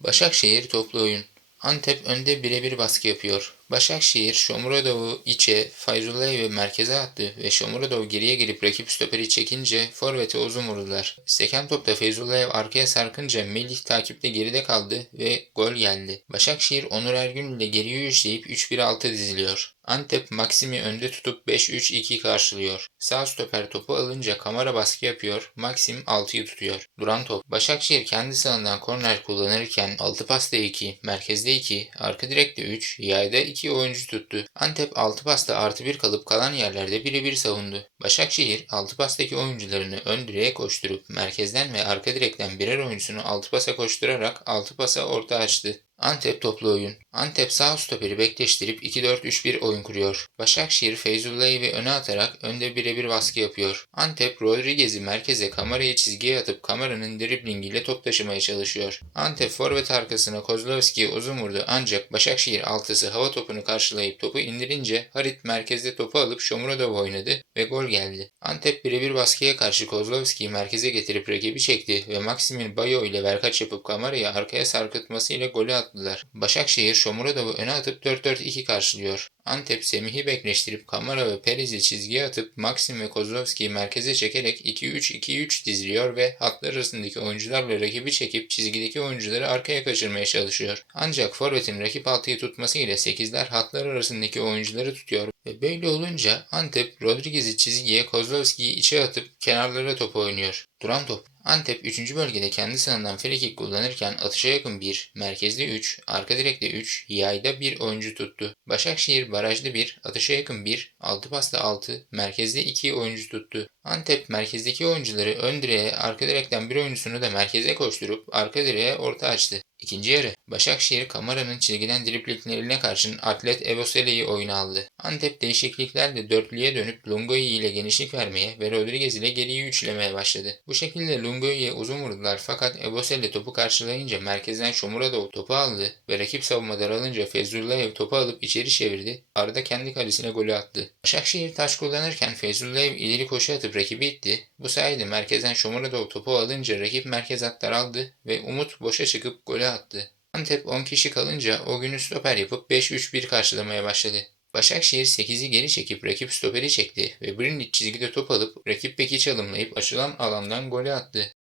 Başakşehir toplu oyun. Antep önde birebir baskı yapıyor. Başakşehir, Shomurodov'u içe, Fayzullayevi merkeze attı ve Shomurodov geriye gelip rakip stoperi çekince forvete uzun vurdular. Seken topta Feyzullayev arkaya sarkınca Melih takipte geride kaldı ve gol geldi. Başakşehir Onur Ergün ile geriye üçleyip 3-1-6 diziliyor. Antep Maxim'i önde tutup 5-3-2 karşılıyor. Sağ stoper topu alınca Kamara baskı yapıyor. Maxim 6'yı tutuyor. Duran top. Başakşehir kendi sahanından korner kullanırken 6 pasta 2, merkezde 2, arka direkte 3, yayda 2 oyuncu tuttu. Antep 6 pasta artı 1 kalıp kalan yerlerde birebir savundu. Başakşehir 6 pastaki oyuncularını ön direğe koşturup merkezden ve arka direkten birer oyuncusunu 6 pasa koşturarak 6 pasa orta açtı. Antep toplu oyun. Antep sağ stoperi bekleştirip 2-4-3-1 oyun kuruyor. Başakşehir Feyzullah'ı öne atarak önde birebir baskı yapıyor. Antep Rodriguez'i merkeze kamerayı çizgiye atıp kameranın driblingiyle top taşımaya çalışıyor. Antep forvet arkasına Kozlovski'ye uzun vurdu ancak Başakşehir altısı hava topunu karşılayıp topu indirince Harit merkezde topu alıp Shomurodov oynadı ve gol geldi. Antep birebir baskıya karşı Kozlovski'yi merkeze getirip rakibi çekti ve Maximin Bayo ile verkaç yapıp kamerayı arkaya sarkıtmasıyla golü attılar. Başakşehir Shomurodov'u öne atıp 4-4-2 karşılıyor. Antep Semih'i bekleştirip Kamara ve Perez'i çizgiye atıp Maxim ve Kozlovski'yi merkeze çekerek 2-3-2-3 diziliyor ve hatlar arasındaki oyuncularla rakibi çekip çizgideki oyuncuları arkaya kaçırmaya çalışıyor. Ancak Forvet'in rakip altıyı tutması ile 8'ler hatlar arasındaki oyuncuları tutuyor ve böyle olunca Antep Rodriguez'i çizgiye Kozlovski'yi içe atıp kenarlara top oynuyor. Duran top. Antep 3. bölgede kendi sahanından frikik kullanırken atışa yakın 1, merkezde 3, arka direkte 3, yayda 1 oyuncu tuttu. Başakşehir barajda 1, atışa yakın 1, 6 pasta 6, merkezde 2 oyuncu tuttu. Antep merkezdeki oyuncuları ön direğe, arka direkten bir oyuncusunu da merkeze koşturup arka direğe orta açtı. İkinci yarı Başakşehir Kamara'nın çizgiden dripliklerine karşın atlet Evosele'yi oyuna aldı. Antep değişikliklerle dörtlüye dönüp Lungoyi ile genişlik vermeye ve Rodriguez ile geriyi üçlemeye başladı. Bu şekilde Lungoyi'ye uzun vurdular fakat Evosele topu karşılayınca merkezden Shomurodov topu aldı ve rakip savunma daralınca Feyzullayev topu alıp içeri çevirdi. Arda kendi kalesine golü attı. Başakşehir taş kullanırken Feyzullayev ileri koşu atıp rakibi itti. Bu sayede merkezden Shomurodov topu alınca rakip merkez hat daraldı ve Umut boşa çıkıp golü attı. Antep 10 kişi kalınca o günü stoper yapıp 5-3-1 karşılamaya başladı. Başakşehir 8'i geri çekip rakip stoperi çekti ve Brinic çizgide top alıp rakip beki çalımlayıp açılan alandan golü attı.